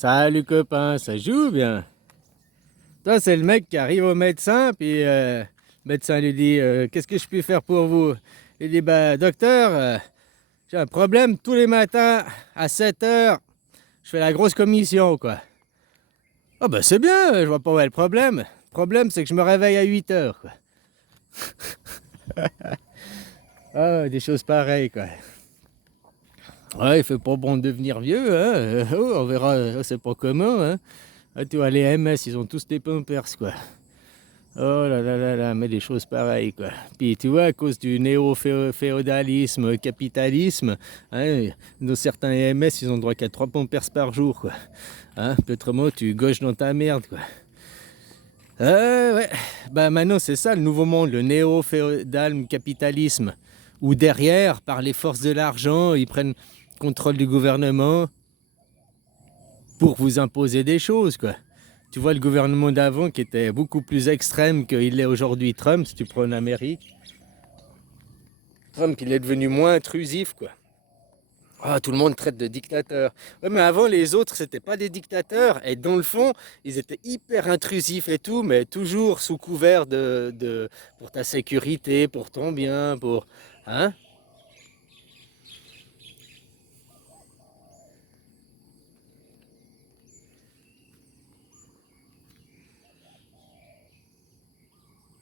Salut copain, ça joue bien. Toi, c'est le mec qui arrive au médecin, puis le médecin lui dit qu'est-ce que je peux faire pour vous? Il dit bah docteur, j'ai un problème tous les matins à 7 heures, je fais la grosse commission quoi. Ah bah c'est bien, je vois pas où est le problème. Le problème c'est que je me réveille à 8 heures quoi. Ah, des choses pareilles quoi. Ouais, il fait pas bon de devenir vieux, hein. Oh, on verra, c'est pas commun, hein. Ah, tu vois, les MS, ils ont tous des pampers quoi. Oh là là là là, mais des choses pareilles, quoi. Puis tu vois, à cause du néo-féodalisme, capitalisme, hein, dans certains EMS, ils ont droit qu'à 3 pampers par jour, quoi. Hein, autrement, tu gauches dans ta merde, quoi. Ouais. Bah maintenant, c'est ça le nouveau monde, le néo-féodalisme, capitalisme, où derrière, par les forces de l'argent, ils prennent contrôle du gouvernement pour vous imposer des choses, quoi. Tu vois le gouvernement d'avant qui était beaucoup plus extrême qu'il est aujourd'hui Trump, si tu prends en Amérique. Trump, il est devenu moins intrusif, quoi. Ah, tout le monde traite de dictateur. Ouais, mais avant, les autres, c'était pas des dictateurs. Et dans le fond, ils étaient hyper intrusifs et tout, mais toujours sous couvert pour ta sécurité, pour ton bien, pour... Hein?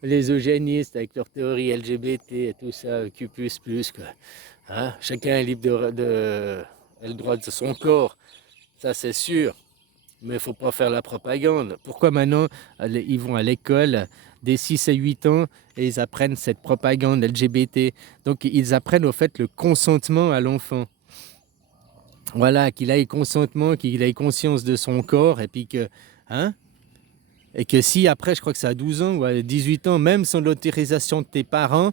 Les eugénistes avec leur théorie LGBT et tout ça, Q++, quoi. Hein? Chacun est libre a le droit de son corps, ça c'est sûr. Mais il ne faut pas faire la propagande. Pourquoi maintenant ils vont à l'école dès 6 à 8 ans et ils apprennent cette propagande LGBT? Donc ils apprennent au fait le consentement à l'enfant. Voilà, qu'il ait consentement, qu'il ait conscience de son corps et puis que... Hein? Et que si après, je crois que c'est à 12 ans ou à 18 ans, même sans l'autorisation de tes parents,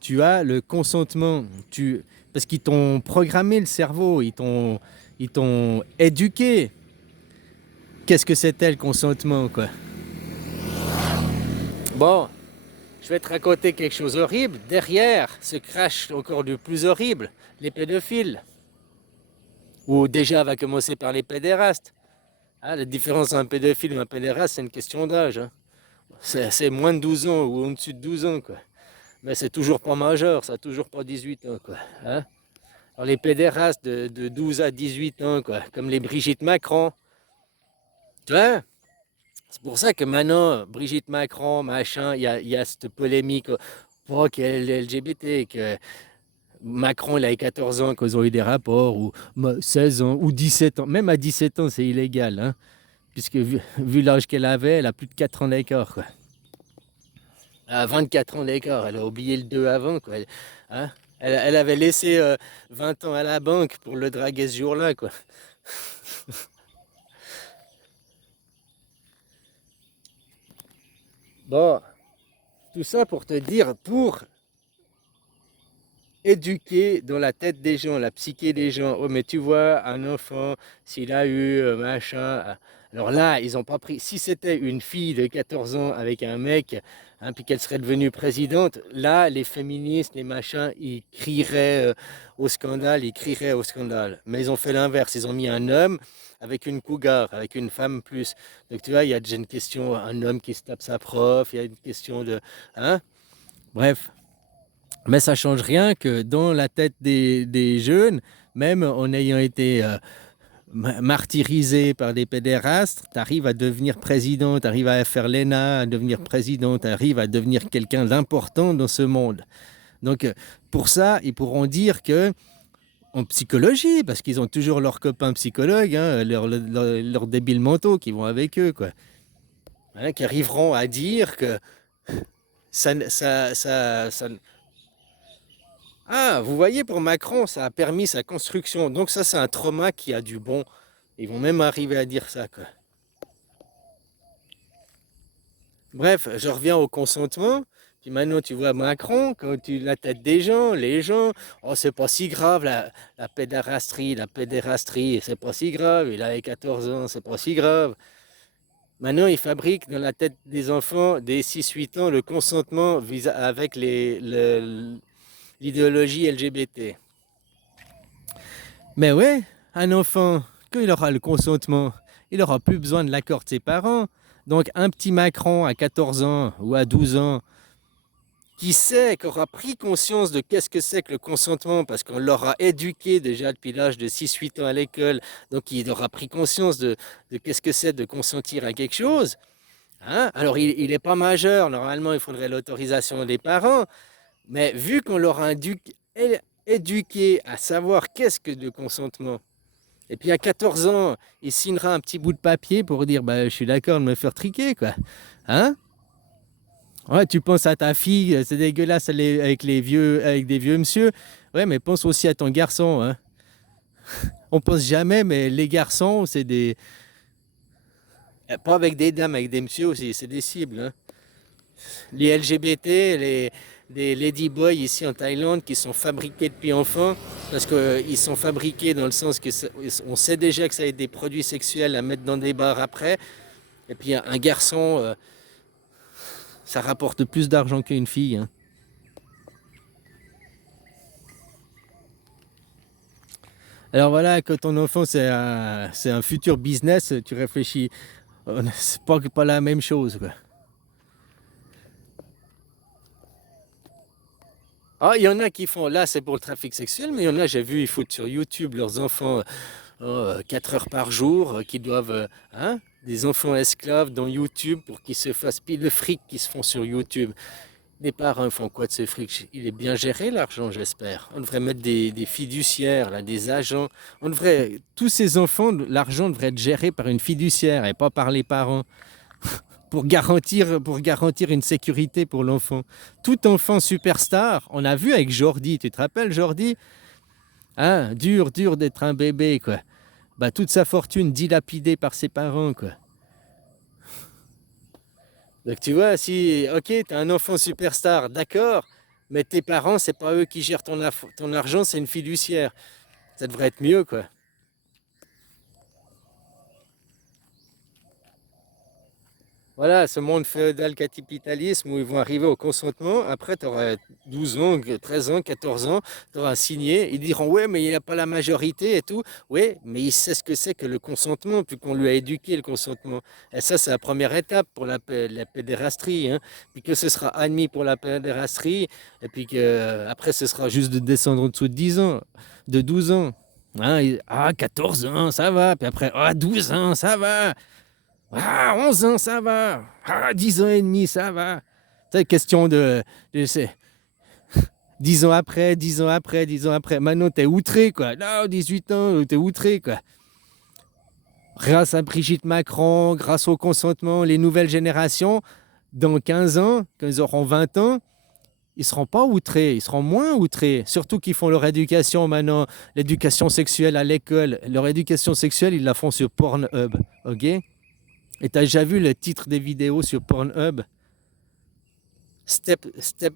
tu as le consentement. Parce qu'ils t'ont programmé le cerveau, ils t'ont éduqué. Qu'est-ce que c'était le consentement, quoi? Bon, je vais te raconter quelque chose d'horrible. Derrière se crache encore du plus horrible, les pédophiles. Ou déjà, on va commencer par les pédérastes. Ah, la différence entre un pédophile et un pédéraste, c'est une question d'âge, hein. C'est moins de 12 ans ou au-dessus de 12 ans, quoi. Mais c'est toujours pas majeur, ça a toujours pas 18 ans, quoi. Hein? Alors les pédérastes de 12 à 18 ans, quoi, comme les Brigitte Macron, tu vois? C'est pour ça que maintenant, Brigitte Macron, machin, il y a cette polémique pour qu'elle est LGBT, que Macron, il a 14 ans qu'ils ont eu des rapports, ou 16 ans, ou 17 ans. Même à 17 ans, c'est illégal, hein, puisque vu l'âge qu'elle avait, elle a plus de 4 ans d'écart, quoi. Elle a 24 ans d'écart, elle a oublié le 2 avant, quoi. Hein, elle avait laissé 20 ans à la banque pour le draguer ce jour-là, quoi. Bon, tout ça pour te dire, pour éduquer dans la tête des gens, la psyché des gens. Oh, mais tu vois, un enfant, s'il a eu machin. Alors là, ils ont pas pris. Si c'était une fille de 14 ans avec un mec, hein, puis qu'elle serait devenue présidente, là, les féministes, les machins, ils crieraient au scandale, ils crieraient au scandale. Mais ils ont fait l'inverse. Ils ont mis un homme avec une cougar, avec une femme plus. Donc tu vois, il y a déjà une question, un homme qui se tape sa prof, il y a une question de. Hein? Bref. Mais ça change rien que dans la tête des jeunes, même en ayant été martyrisé par des pédérastes, tu arrives à devenir président, tu arrives à faire l'ENA, à devenir président, tu arrives à devenir quelqu'un d'important dans ce monde. Donc pour ça, ils pourront dire que en psychologie, parce qu'ils ont toujours leurs copains psychologues, hein, leurs débiles mentaux qui vont avec eux, quoi. Hein, qui arriveront à dire que ça ah, vous voyez, pour Macron, ça a permis sa construction. Donc ça, c'est un trauma qui a du bon. Ils vont même arriver à dire ça, quoi. Bref, je reviens au consentement. Puis maintenant, tu vois Macron, quand tu la tête des gens, les gens, oh, c'est pas si grave, la pédérastrie, c'est pas si grave. Il a 14 ans, c'est pas si grave. Maintenant, il fabrique dans la tête des enfants des 6-8 ans le consentement avec l'idéologie LGBT. Mais ouais, un enfant, quand il aura le consentement, il n'aura plus besoin de l'accord de ses parents. Donc un petit Macron à 14 ans ou à 12 ans, qui sait, qui aura pris conscience de qu'est-ce que c'est que le consentement, parce qu'on l'aura éduqué déjà depuis l'âge de 6-8 ans à l'école, donc il aura pris conscience de qu'est-ce que c'est de consentir à quelque chose. Hein? Alors il n'est pas majeur, normalement il faudrait l'autorisation des parents, mais vu qu'on l'aura éduqué à savoir qu'est-ce que le consentement, et puis à 14 ans, il signera un petit bout de papier pour dire bah, je suis d'accord de me faire triquer, quoi. Hein? Ouais, tu penses à ta fille, c'est dégueulasse avec avec des vieux monsieur. Ouais, mais pense aussi à ton garçon, hein. On pense jamais, mais les garçons, c'est des. Pas avec des dames, avec des messieurs aussi, c'est des cibles, hein. Les LGBT, les ladyboys ici en Thaïlande qui sont fabriqués depuis enfants, parce qu'ils sont fabriqués dans le sens que on sait déjà que ça a des produits sexuels à mettre dans des bars après. Et puis un garçon, ça rapporte plus d'argent qu'une fille, hein. Alors voilà, quand ton enfant c'est un futur business, tu réfléchis, c'est pas la même chose, quoi. Ah, il y en a qui font, là c'est pour le trafic sexuel, mais il y en a, j'ai vu, ils foutent sur YouTube leurs enfants 4 heures par jour, qui doivent, hein, des enfants esclaves dans YouTube pour qu'ils se fassent, puis le fric qui se font sur YouTube. Les parents font quoi de ce fric? Il est bien géré l'argent, j'espère. On devrait mettre des fiduciaires, là, des agents. On devrait, tous ces enfants, l'argent devrait être géré par une fiduciaire et pas par les parents pour garantir une sécurité pour l'enfant. Tout enfant superstar, on a vu avec Jordi, tu te rappelles Jordi? Hein, dur d'être un bébé, quoi. Bah, toute sa fortune dilapidée par ses parents, quoi. Donc tu vois, si, ok, t'es un enfant superstar, d'accord, mais tes parents, c'est pas eux qui gèrent ton argent, c'est une fiduciaire. Ça devrait être mieux, quoi. Voilà, ce monde féodal capitalisme où ils vont arriver au consentement. Après, tu auras 12 ans, 13 ans, 14 ans, tu auras signé. Ils diront, ouais, mais il n'a pas la majorité et tout. Oui, mais il sait ce que c'est que le consentement, puis qu'on lui a éduqué le consentement. Et ça, c'est la première étape pour la pédérastie, hein. Puis que ce sera admis pour la pédérastie, et puis que après, ce sera juste de descendre en dessous de 10 ans, de 12 ans. Hein, 14 ans, ça va. Puis après, 12 ans, ça va. 11 ans, ça va. 10 ans et demi, ça va. C'est question je sais, 10 ans après, 10 ans après, 10 ans après. Maintenant, t'es outré, quoi. Non, 18 ans, t'es outré, quoi. Grâce à Brigitte Macron, grâce au consentement, les nouvelles générations, dans 15 ans, quand ils auront 20 ans, ils ne seront pas outrés, ils seront moins outrés. Surtout qu'ils font leur éducation maintenant, l'éducation sexuelle à l'école. Leur éducation sexuelle, ils la font sur Pornhub, ok? Et tu as déjà vu le titre des vidéos sur Pornhub? Step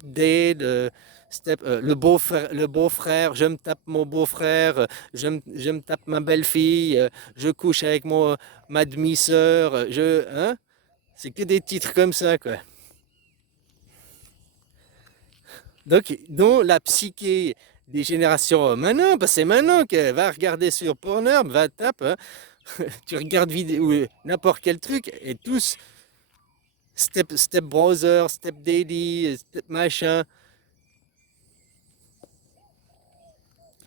date, le beau-frère, je me tape mon beau-frère, je me tape ma belle-fille, je couche avec ma demi-sœur, hein? C'est que des titres comme ça, quoi. Donc, dont la psyché des générations maintenant, parce que c'est maintenant que va regarder sur Pornhub, va taper, hein. Tu regardes vidéo, n'importe quel truc, et tous step brother, step daddy, step machin.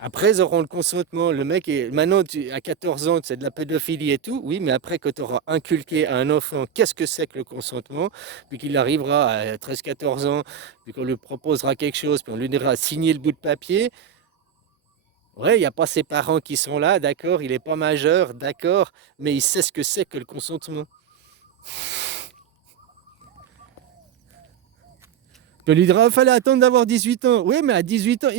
Après, ils auront le consentement. Le mec est. Maintenant, à 14 ans, c'est de la pédophilie et tout. Oui, mais après, quand tu auras inculqué à un enfant qu'est-ce que c'est que le consentement, puis qu'il arrivera à 13-14 ans, puis qu'on lui proposera quelque chose, puis on lui dira signer le bout de papier. Ouais, il n'y a pas ses parents qui sont là, d'accord, il n'est pas majeur, d'accord, mais il sait ce que c'est que le consentement. Tu lui diras, il fallait attendre d'avoir 18 ans. Oui, mais à 18 ans,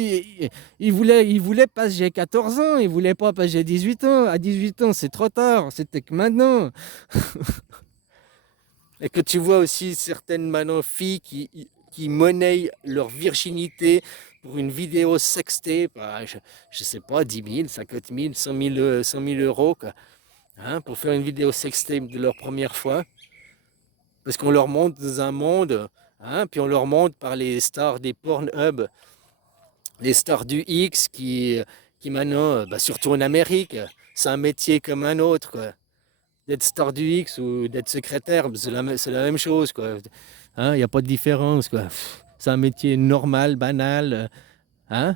il voulait parce que j'ai 14 ans, il voulait pas parce que j'ai 18 ans. À 18 ans, c'est trop tard, c'était que maintenant. Et que tu vois aussi certaines maintenant filles qui monnaient leur virginité pour une vidéo sextée, bah, je ne sais pas, 10 000, 50 000, 100 000 euros, quoi, hein, pour faire une vidéo sextée de leur première fois. Parce qu'on leur montre dans un monde, hein, puis on leur montre par les stars des Pornhub, les stars du X qui maintenant, bah, surtout en Amérique, c'est un métier comme un autre, quoi. d'être star du X ou d'être secrétaire, c'est la même chose, quoi. Hein, il n'y a pas de différence, quoi. C'est un métier normal, banal. Hein?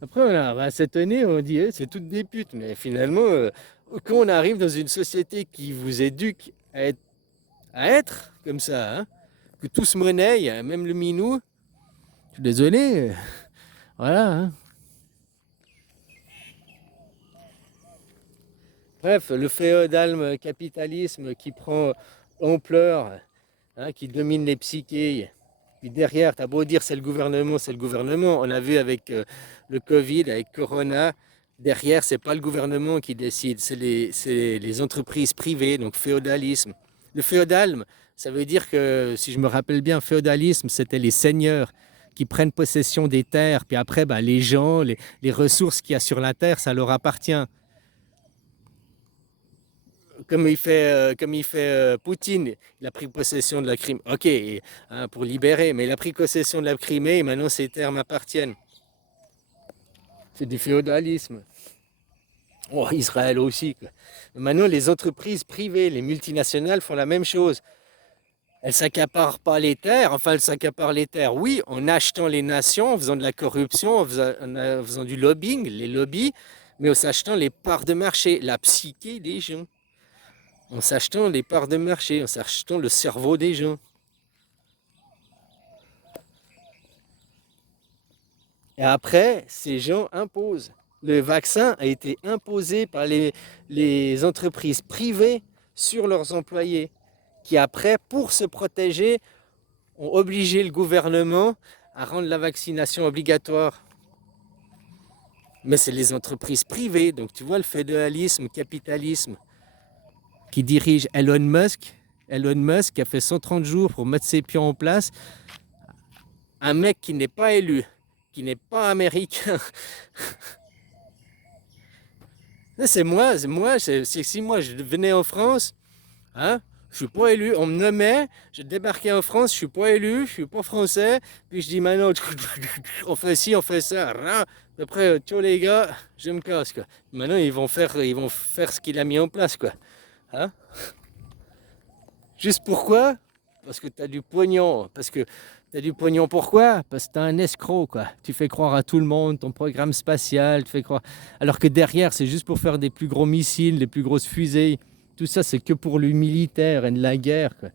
Après, on va s'étonner, on dit, eh, c'est toutes des putes. Mais finalement, quand on arrive dans une société qui vous éduque à être comme ça, hein, que tout se monnaie, même le minou, je suis désolé, voilà. Hein. Bref, le féodalisme capitalisme qui prend ampleur, hein, qui domine les psychés. Puis derrière, t'as beau dire c'est le gouvernement, c'est le gouvernement. On a vu avec le Covid, avec Corona, derrière, c'est pas le gouvernement qui décide, c'est les entreprises privées, donc féodalisme. Le féodalisme, ça veut dire que, si je me rappelle bien, féodalisme, c'était les seigneurs qui prennent possession des terres, puis après, bah, les gens, les ressources qu'il y a sur la terre, ça leur appartient. Comme il fait Poutine, il a pris possession de la Crimée. Ok, hein, pour libérer, mais il a pris possession de la Crimée et maintenant ces terres m'appartiennent. C'est du féodalisme. Oh, Israël aussi, quoi. Maintenant, les entreprises privées, les multinationales font la même chose. Elles s'accaparent pas les terres, enfin elles s'accaparent les terres, oui, en achetant les nations, en faisant de la corruption, en faisant du lobbying, les lobbies, mais en s'achetant les parts de marché, la psyché des gens. En s'achetant les parts de marché, en s'achetant le cerveau des gens. Et après, ces gens imposent. Le vaccin a été imposé par les entreprises privées sur leurs employés, qui après, pour se protéger, ont obligé le gouvernement à rendre la vaccination obligatoire. Mais c'est les entreprises privées, donc tu vois le fédéralisme, le capitalisme, qui dirige Elon Musk. Elon Musk a fait 130 jours pour mettre ses pions en place. Un mec qui n'est pas élu, qui n'est pas américain. C'est moi, c'est si moi je venais en France, hein, je suis pas élu, on me nommait, je débarquais en France, je suis pas élu, je suis pas français, puis je dis maintenant, on fait ci, on fait ça, après, tous les gars, je me casse, quoi. Maintenant, ils vont faire ce qu'il a mis en place, quoi. Hein? Juste pourquoi? Parce que tu as du pognon. Parce que tu as du pognon pourquoi? Parce que tu es un escroc, quoi. Tu fais croire à tout le monde, ton programme spatial, tu fais croire. Alors que derrière, c'est juste pour faire des plus gros missiles, les plus grosses fusées. Tout ça, c'est que pour le militaire et de la guerre, quoi.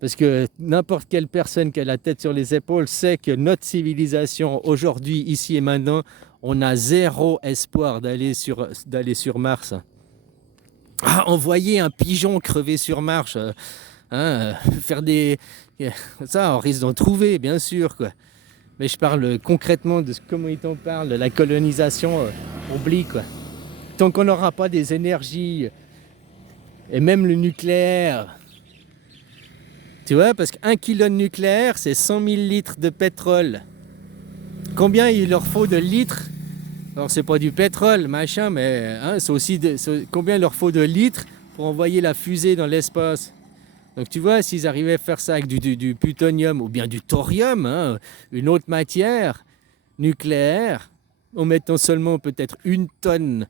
Parce que n'importe quelle personne qui a la tête sur les épaules sait que notre civilisation, aujourd'hui, ici et maintenant, on a zéro espoir d'aller sur Mars. Ah, envoyer un pigeon crever sur Mars, faire des... Ça, on risque d'en trouver, bien sûr, quoi. Mais je parle concrètement de comment ils t'en parlent, de la colonisation, oublie, quoi. Tant qu'on n'aura pas des énergies, et même le nucléaire, tu vois, parce qu'un kilo de nucléaire, c'est 100 000 litres de pétrole. Combien il leur faut de litres? Alors, c'est pas du pétrole, machin, mais hein, c'est aussi combien il leur faut de litres pour envoyer la fusée dans l'espace? Donc tu vois, s'ils arrivaient à faire ça avec du plutonium ou bien du thorium, hein, une autre matière nucléaire, en mettant seulement peut-être 1 tonne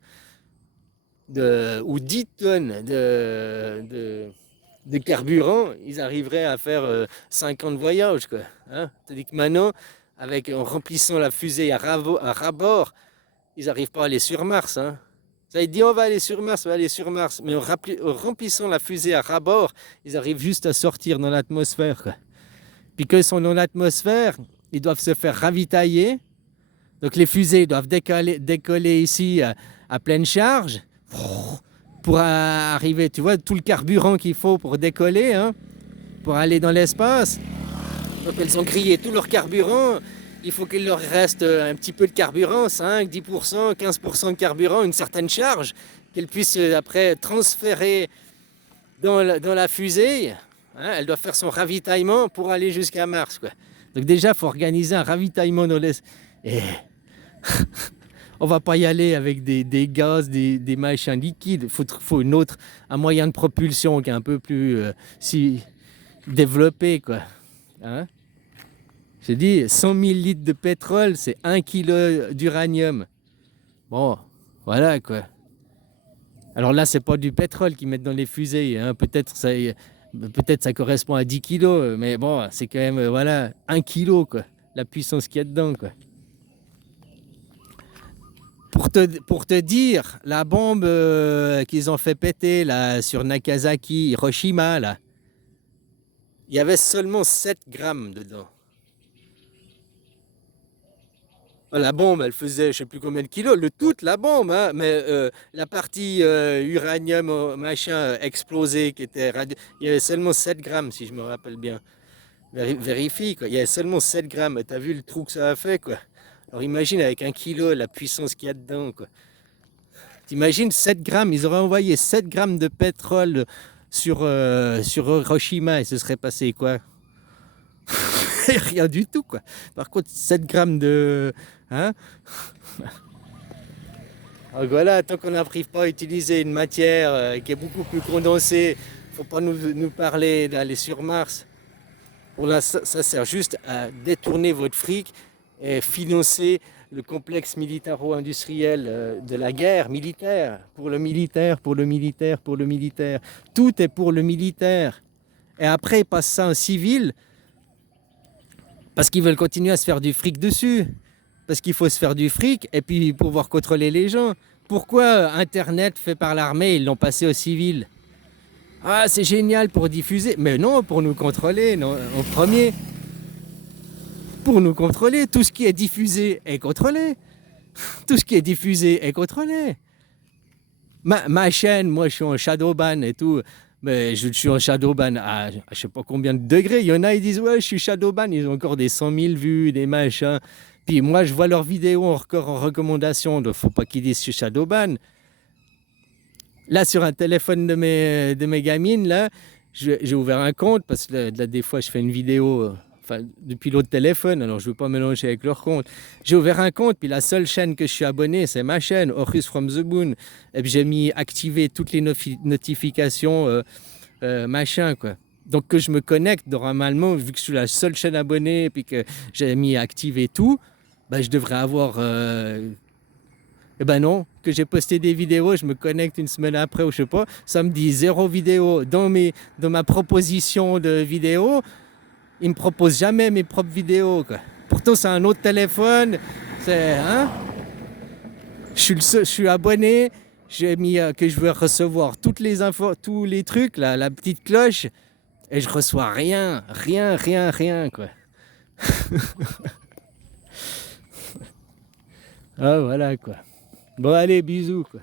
ou 10 tonnes de carburant, ils arriveraient à faire 50 voyages, quoi. Hein. C'est-à-dire que maintenant, en remplissant la fusée à rabord, ils n'arrivent pas à aller sur Mars. Hein. Ça, ils disent on va aller sur Mars, on va aller sur Mars. Mais en remplissant la fusée à rabord, ils arrivent juste à sortir dans l'atmosphère. Puis quand ils sont dans l'atmosphère, ils doivent se faire ravitailler. Donc les fusées doivent décoller ici à pleine charge pour arriver, tu vois, tout le carburant qu'il faut pour décoller, hein, pour aller dans l'espace. Donc elles ont grillé tout leur carburant. Il faut qu'il leur reste un petit peu de carburant, 5, 10%, 15% de carburant, une certaine charge, qu'elles puissent après transférer dans la fusée. Hein, elle doit faire son ravitaillement pour aller jusqu'à Mars, quoi. Donc déjà, il faut organiser un ravitaillement dans l'espace. Et on va pas y aller avec des gaz, des machins liquides. Il faut un moyen de propulsion qui est un peu plus si développé, quoi. Hein? J'ai dit 100 000 litres de pétrole, c'est 1 kilo d'uranium. Bon, voilà quoi. Alors là, c'est pas du pétrole qu'ils mettent dans les fusées, hein. Peut-être ça correspond à 10 kilos, mais bon, c'est quand même, voilà, 1 kilo, quoi. La puissance qu'il y a dedans, quoi. Pour te dire, la bombe qu'ils ont fait péter là, sur Nagasaki, Hiroshima, là, il y avait seulement 7 grammes dedans. La bombe, elle faisait je sais plus combien de kilos, toute la bombe, hein, mais la partie uranium, machin, explosé, il y avait seulement 7 grammes, si je me rappelle bien. Vérifie, quoi. Il y avait seulement 7 grammes. T'as vu le trou que ça a fait, quoi. Alors imagine avec 1 kilo la puissance qu'il y a dedans, quoi. T'imagines 7 grammes, ils auraient envoyé 7 grammes de pétrole sur Hiroshima et ce serait passé quoi? Rien du tout, quoi. Par contre, 7 grammes de... Hein? Donc voilà, tant qu'on n'arrive pas à utiliser une matière qui est beaucoup plus condensée, faut pas nous parler d'aller sur Mars. Pour là, ça sert juste à détourner votre fric et financer le complexe militaro-industriel de la guerre militaire. Pour le militaire, pour le militaire, pour le militaire. Tout est pour le militaire. Et après, ils passent ça en civil parce qu'ils veulent continuer à se faire du fric dessus. Parce qu'il faut se faire du fric et puis pouvoir contrôler les gens. Pourquoi Internet fait par l'armée, ils l'ont passé au civil? Ah, c'est génial pour diffuser. Mais non, pour nous contrôler, non, en premier. Pour nous contrôler, tout ce qui est diffusé est contrôlé. Tout ce qui est diffusé est contrôlé. Ma chaîne, moi je suis en shadowban et tout. Mais je suis en shadowban à je sais pas combien de degrés. Il y en a, ils disent ouais, je suis shadowban. Ils ont encore des 100 000 vues, des machins. Puis moi, je vois leurs vidéos encore en recommandation. Donc, faut pas qu'ils disent je suis shadowban. Là, sur un téléphone de mes gamines, là, j'ai ouvert un compte parce que là, des fois, je fais une vidéo depuis l'autre téléphone, alors je ne veux pas mélanger avec leur compte. J'ai ouvert un compte, puis la seule chaîne que je suis abonné, c'est ma chaîne, Horus from the Moon. Et puis j'ai mis activer toutes les notifications, machin, quoi. Donc que je me connecte normalement, vu que je suis la seule chaîne abonnée, et puis que j'ai mis activer tout, ben, je devrais avoir... Eh ben non, que j'ai posté des vidéos, je me connecte une semaine après ou je sais pas, ça me dit 0 vidéo dans ma proposition de vidéo. Il me propose jamais mes propres vidéos, quoi. Pourtant c'est un autre téléphone, c'est hein. Je suis abonné, j'ai mis que je veux recevoir toutes les infos, tous les trucs, la petite cloche, et je reçois rien, quoi. Ah voilà quoi. Bon allez, bisous quoi.